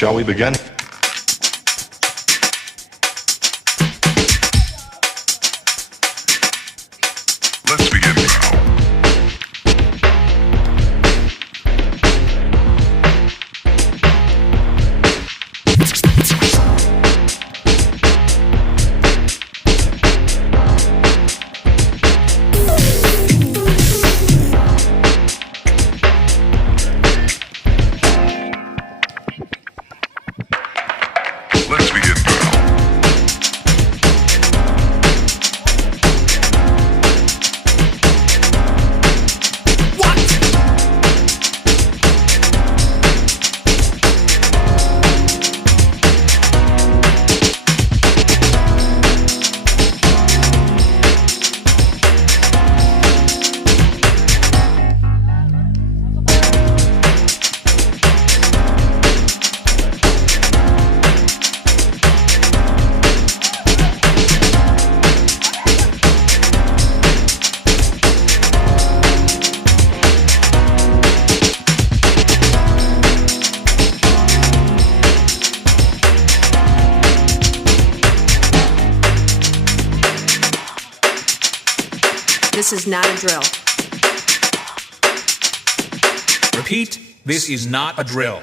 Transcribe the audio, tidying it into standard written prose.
Shall we begin? Let's begin now. Let's begin now. This is not a drill. Repeat, this is not a drill.